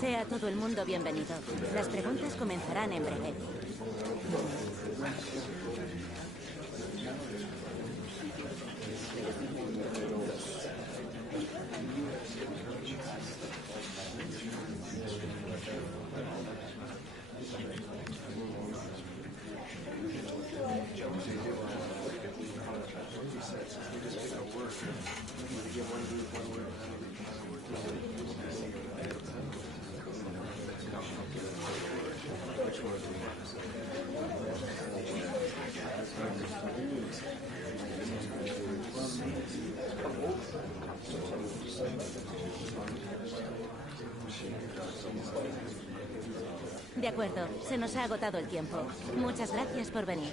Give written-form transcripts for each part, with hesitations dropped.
Sea todo el mundo bienvenido. Las preguntas comenzarán en breve. De acuerdo, se nos ha agotado el tiempo. Muchas gracias por venir.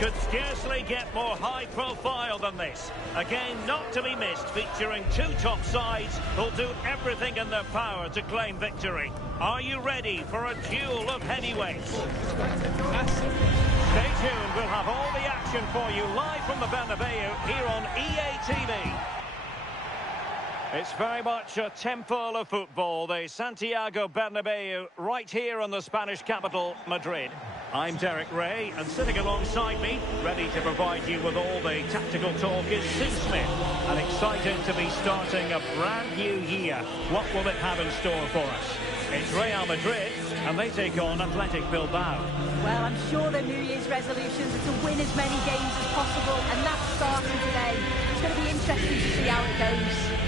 Could scarcely get more high profile than this. Again, not to be missed, featuring two top sides who'll do everything in their power to claim victory. Are you ready for a duel of heavyweights? Stay tuned, we'll have all the action for you live from the Bernabeu here on EA TV. It's very much a temple of football, the Santiago Bernabeu, right here in the Spanish capital, Madrid. I'm Derek Ray, and sitting alongside me, ready to provide you with all the tactical talk, is Sid Smith. And excited to be starting a brand new year. What will it have in store for us? It's Real Madrid, and they take on Athletic Bilbao. Well, I'm sure their New Year's resolutions are to win as many games as possible, and that's starting today. It's going to be interesting to see how it goes.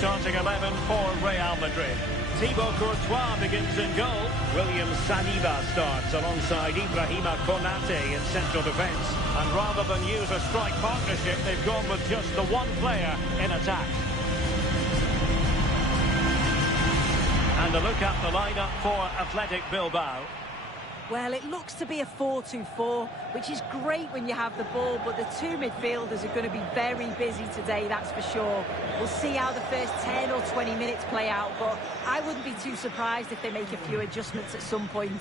Starting 11 for Real Madrid. Thibaut Courtois begins in goal. William Saliba starts alongside Ibrahima Konate in central defence. And rather than use a strike partnership, they've gone with just the one player in attack. And a look at the lineup for Athletic Bilbao. Well, it looks to be a 4-2-4, which is great when you have the ball, but the two midfielders are going to be very busy today, that's for sure. We'll see how the first 10 or 20 minutes play out, but I wouldn't be too surprised if they make a few adjustments at some point.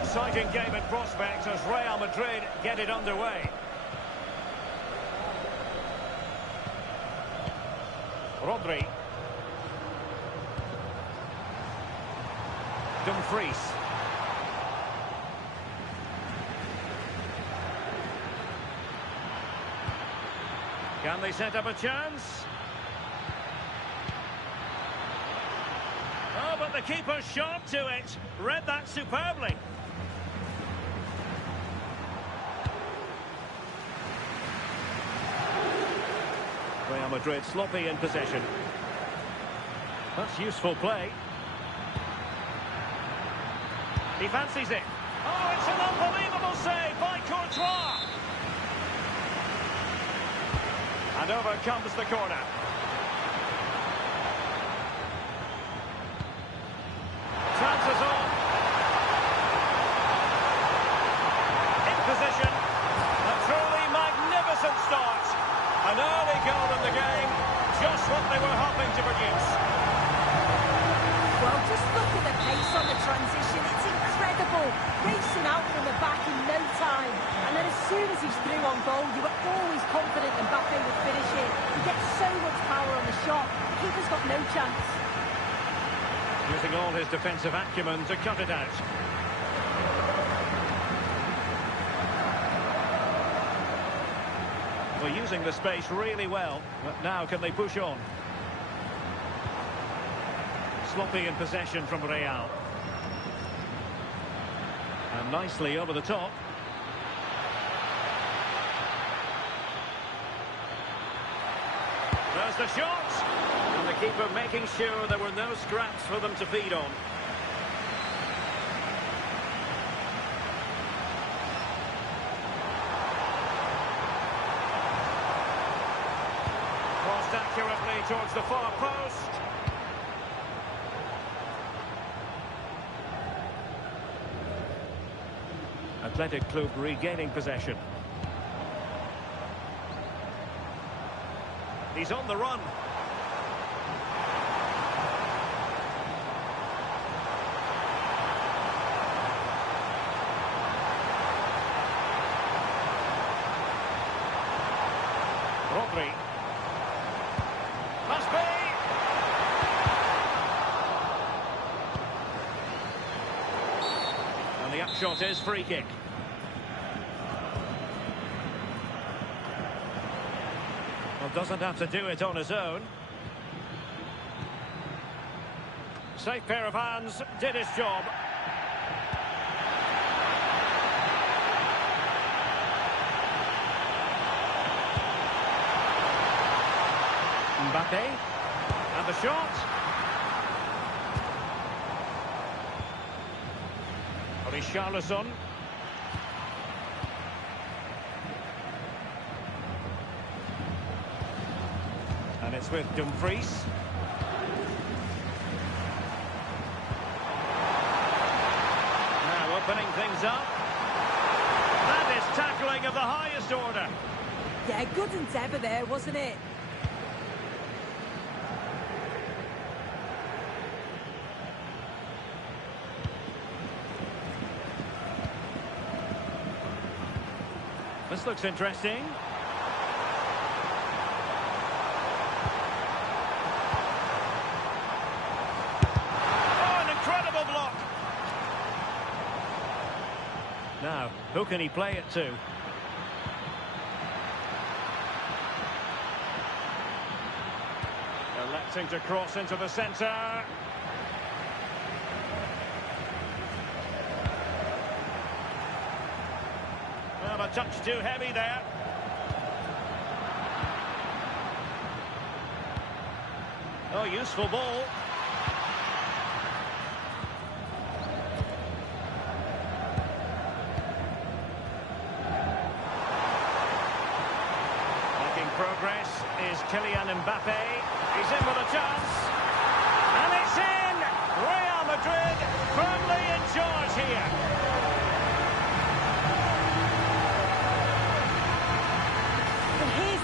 Exciting game in prospect as Real Madrid get it underway. Rodri. Dumfries. Can they set up a chance? Oh, but the keeper's sharp to it. Read that superbly. Real Madrid sloppy in possession. That's useful play. He fancies it. Oh, it's an unbelievable save by Courtois. And over comes the corner. Chances on. In position. A truly magnificent start. An early goal in the game. Just what they were hoping to produce. Well, just look at the pace on the transition. It's incredible. Racing out from the back in no time. And then as soon as he's through on goal, you were always confident Mbappe would finish it. He gets so much power on the shot. The keeper's got no chance. Using all his defensive acumen to cut it out. We're using the space really well. But now can they push on? Sloppy in possession from Real. And nicely over the top. There's the shot! And the keeper making sure there were no scraps for them to feed on. Crossed accurately towards the far post. Athletic Club regaining possession. He's on the run. Rodri. Must be. And the upshot is free kick. Well, doesn't have to do it on his own. Safe pair of hands, did his job. Mbappe, and the shot. Richarlison. And it's with Dumfries. Now opening things up. That is tackling of the highest order. Yeah, good endeavour there, wasn't it? This looks interesting. Oh, an incredible block. Now, who can he play it to? Electing to cross into the centre. Well, a touch too heavy there. Oh, useful ball. Making progress is Kylian Mbappe. He's in with a chance. And it's in! Real Madrid firmly in charge here.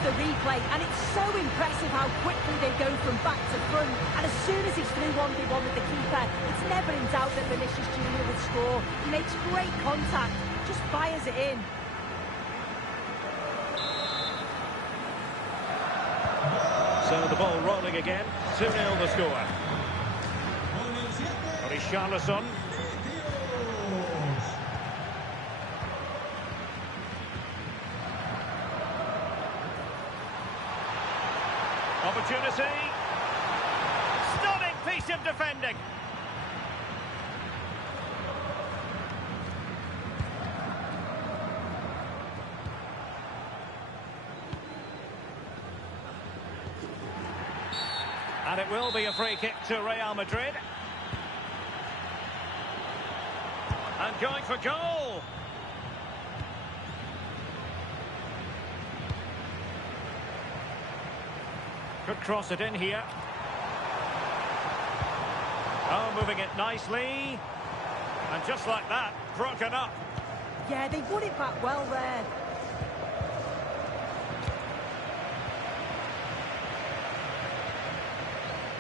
The replay, and it's so impressive how quickly they go from back to front, and as soon as he's through 1v1 with the keeper, it's never in doubt that Vinicius Junior will score. He makes great contact, just fires it in. So the ball rolling again, 2-0 the score. Richarlison. And it will be a free kick to Real Madrid. And going for goal. Could cross it in here. Oh, moving it nicely. And just like that, broken up. Yeah, they won it back well there.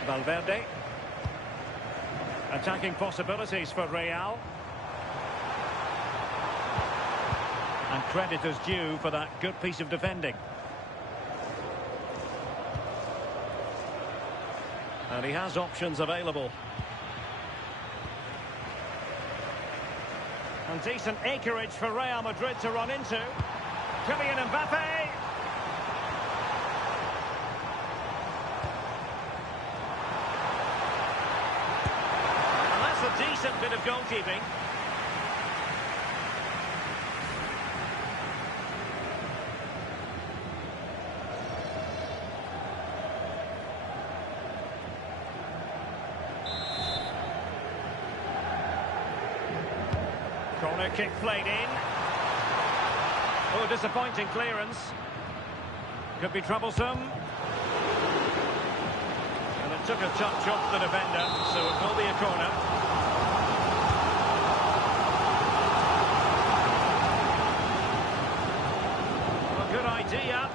Valverde. Attacking possibilities for Real. And credit is due for that good piece of defending. And he has options available. And decent acreage for Real Madrid to run into. Kylian Mbappe. And that's a decent bit of goalkeeping. Corner kick played in. Oh, disappointing clearance. Could be troublesome. And it took a touch off the defender, so it will be a corner. A good idea.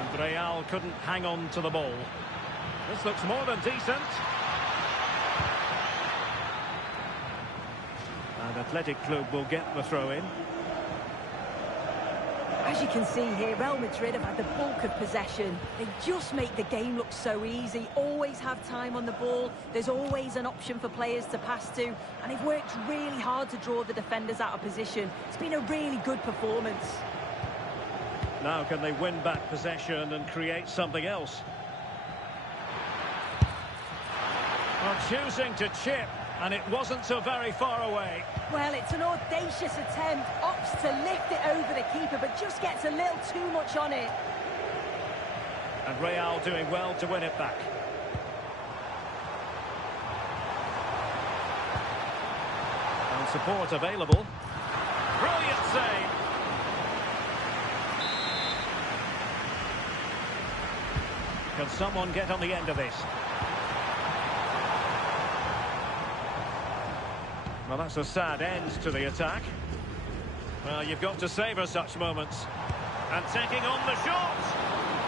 And Real couldn't hang on to the ball. This looks more than decent. And Athletic Club will get the throw in. As you can see here, Real Madrid have had the bulk of possession. They just make the game look so easy. Always have time on the ball. There's always an option for players to pass to. And they've worked really hard to draw the defenders out of position. It's been a really good performance. Now can they win back possession and create something else? Well, choosing to chip, and it wasn't so very far away. Well, it's an audacious attempt. Opts to lift it over the keeper, but just gets a little too much on it. And Real doing well to win it back. And support available. Brilliant save. Can someone get on the end of this? Well, that's a sad end to the attack. Well, you've got to savour such moments. And taking on the shot.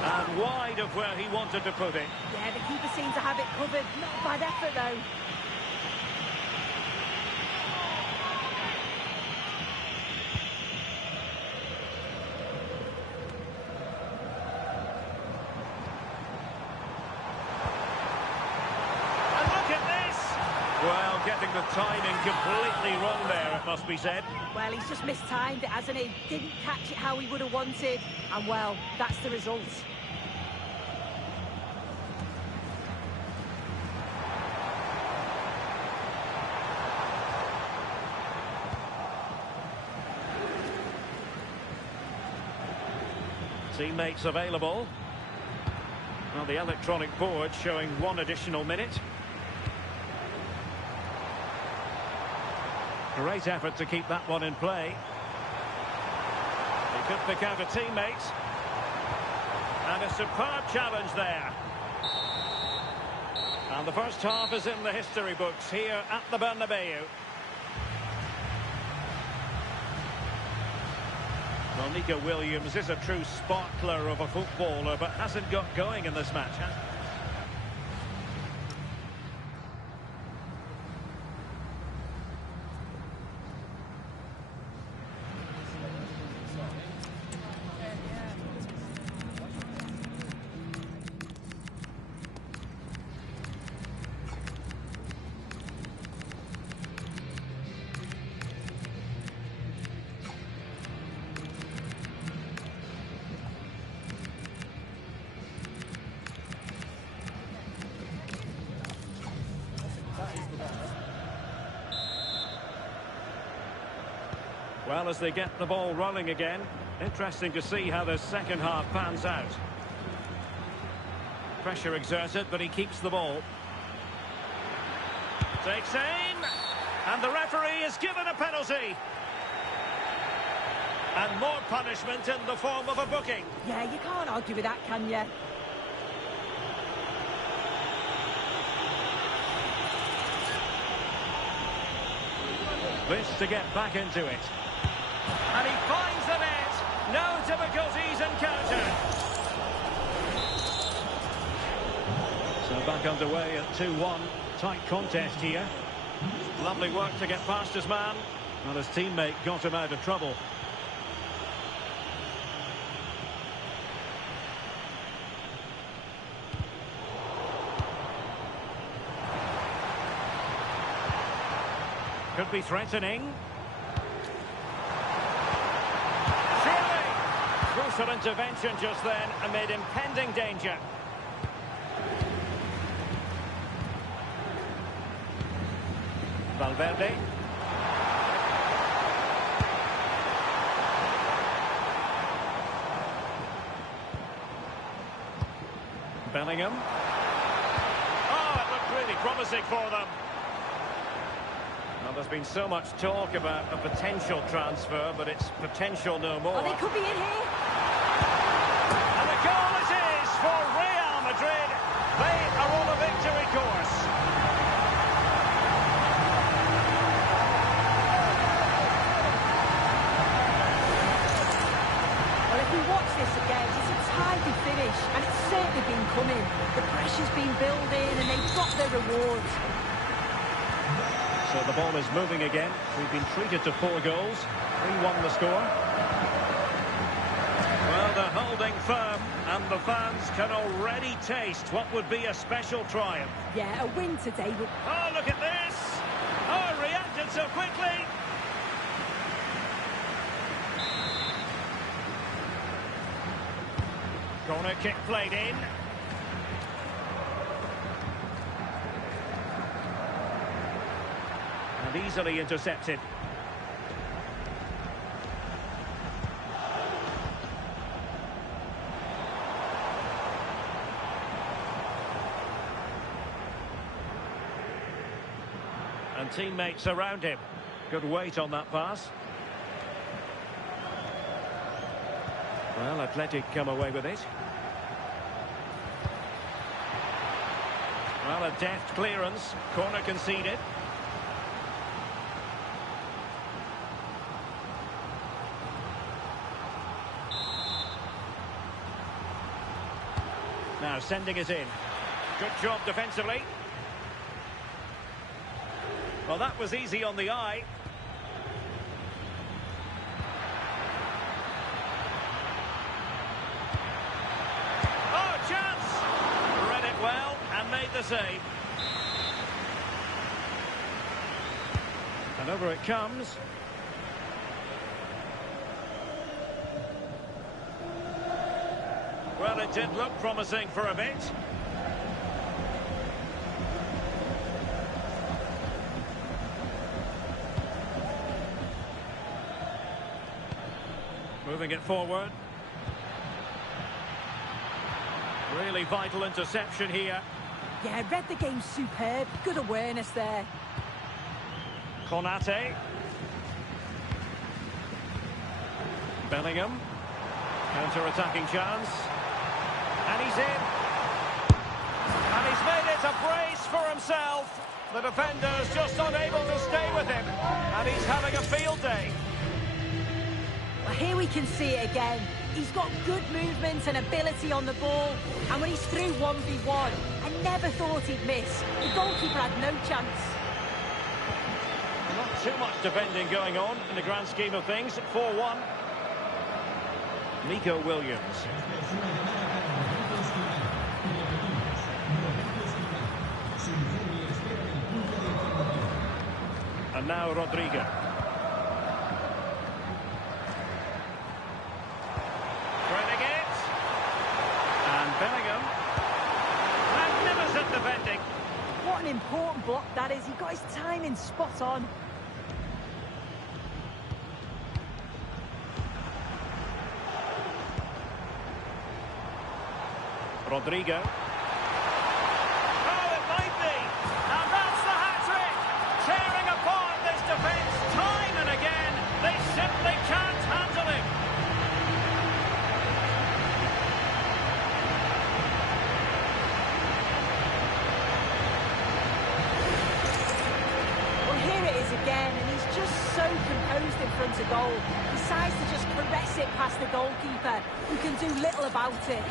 And wide of where he wanted to put it. Yeah, the keeper seemed to have it covered. Not a bad effort, though. Well, getting the timing completely wrong there, it must be said. Well, he's just mistimed it, hasn't he? Didn't catch it how he would have wanted. And, well, that's the result. Teammates available. Well, the electronic board showing 1 additional minute. Great effort to keep that one in play. He could pick out a teammate. And a superb challenge there. And the first half is in the history books here at the Bernabeu. Well, Nico Williams is a true sparkler of a footballer, but hasn't got going in this match, huh? Well, as they get the ball rolling again. Interesting to see how the second half pans out. Pressure exerted, but he keeps the ball. Takes aim, and the referee is given a penalty. And more punishment in the form of a booking. Yeah, you can't argue with that, can you? This to get back into it. And he finds the net. No difficulties encountered. So back underway at 2-1. Tight contest here. Lovely work to get past his man. And his teammate got him out of trouble. Could be threatening. Surely! Crucial intervention just then amid impending danger. Valverde. Bellingham. Oh, it looked really promising for them. Well, there's been so much talk about a potential transfer, but it's potential no more. Oh, they could be in here. And the goal it is for Real Madrid. They are on a victory course. Well, if we watch this again, it's a tidy finish, and it's certainly been coming. The pressure's been building, and they've got their rewards. So the ball is moving again. We've been treated to 4 goals. 3-1 the score. Well, they're holding firm, and the fans can already taste what would be a special triumph. Yeah, a win today would... Oh, look at this! Oh, reacted so quickly! Corner kick played in. And easily intercepted. And teammates around him. Good weight on that pass. Well, Athletic come away with it. Well, a deft clearance. Corner conceded. Now sending it in. Good job defensively. Well, that was easy on the eye. Oh, chance! Read it well and made the save. And over it comes. Well, it did look promising for a bit. Moving it forward. Really vital interception here. Yeah, read the game superb. Good awareness there. Konate. Bellingham. Counter-attacking chance. And he's in. And he's made it a brace for himself. The defender's just unable to stay with him. And he's having a field day. Well, here we can see it again. He's got good movement and ability on the ball. And when he's through 1v1, I never thought he'd miss. The goalkeeper had no chance. Not too much defending going on in the grand scheme of things. 4-1. Nico Williams. And now Rodrigo. Threading it. And Bellingham. Magnificent defending. What an important block that is. He got his timing spot on. Rodrigo. Oh, it might be. And that's the hat-trick. Tearing apart this defence time and again. They simply can't handle him. Well, here it is again, and he's just so composed in front of goal. Decides to just caress it past the goalkeeper, who can do little about it.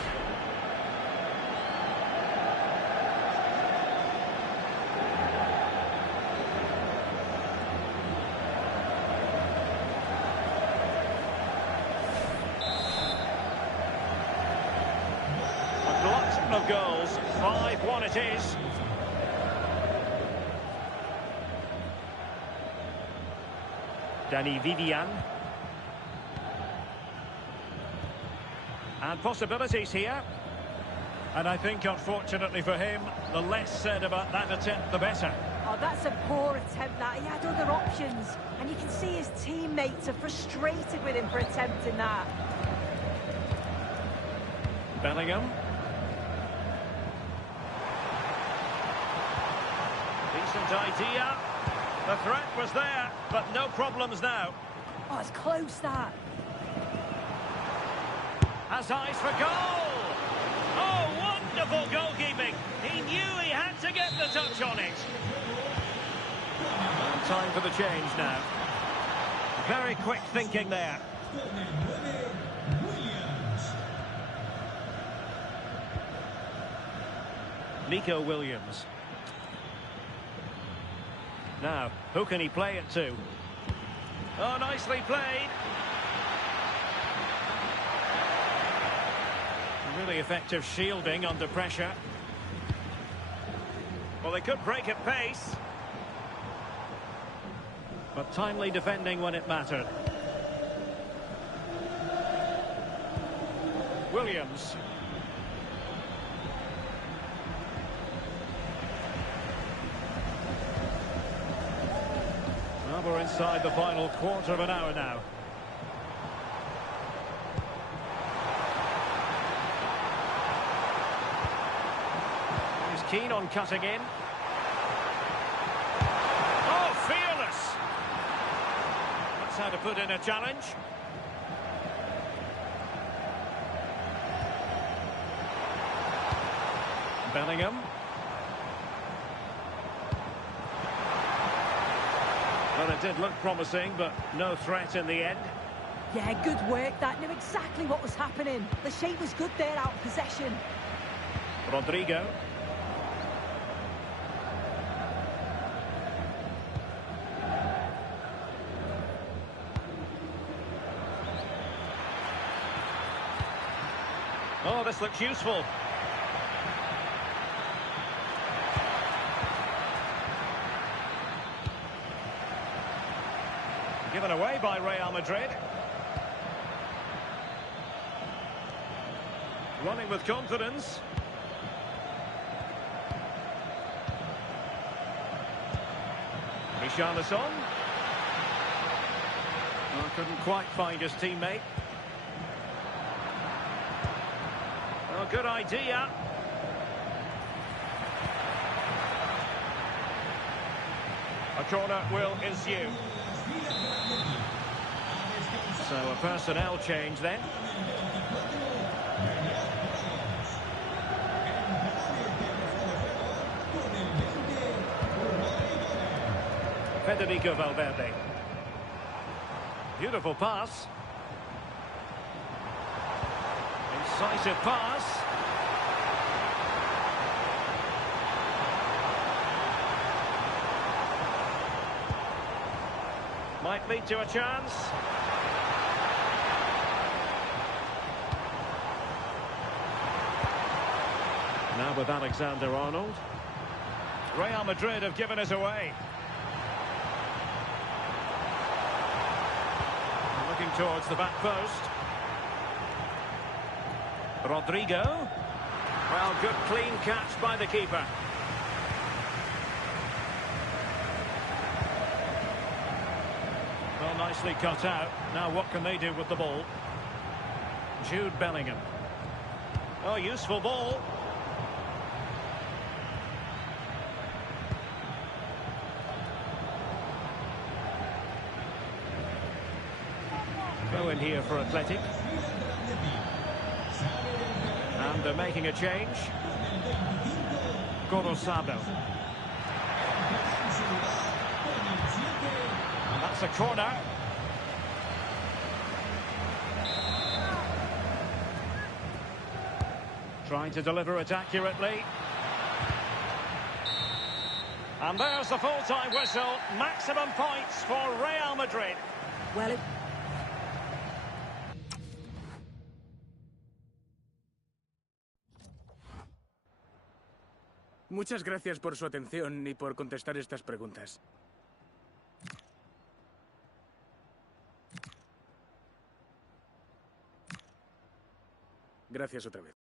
A glut of goals. 5-1 it is. Danny Vivian. And possibilities here. And I think, unfortunately for him, the less said about that attempt, the better. Oh, that's a poor attempt, that. He had other options. And you can see his teammates are frustrated with him for attempting that. Bellingham. Decent idea. The threat was there, but no problems now. Oh, it's close, that. Has eyes for goal! Oh, wonderful goalkeeping! He knew he had to get the touch on it. And time for the change now. Very quick thinking there. Nico Williams. Now, who can he play it to? Oh, nicely played. Really effective shielding under pressure. Well, they could break at pace. But timely defending when it mattered. Williams. Well, we're inside the final quarter of an hour now. Keen on cutting in. Oh, fearless! That's how to put in a challenge. Bellingham. Well, it did look promising, but no threat in the end. Yeah, good work. That knew exactly what was happening. The shape was good there, out of possession. Rodrigo. Oh, this looks useful. Given away by Real Madrid. Running with confidence. Richarlison. Oh, couldn't quite find his teammate. Oh, good idea. A corner will ensue. So a personnel change then. Federico Valverde. Beautiful pass. Incisive pass. Might lead to a chance. Now with Alexander-Arnold. Real Madrid have given us away. Looking towards the back post. Rodrigo. Well, good clean catch by the keeper. Well, nicely cut out. Now what can they do with the ball? Jude Bellingham. Oh, useful ball. in here for Athletic. And they're making a change. Gorosado. And that's a corner. Trying to deliver it accurately. And there's the full-time whistle. Maximum points for Real Madrid. Well, Muchas gracias por su atención y por contestar estas preguntas. Gracias otra vez.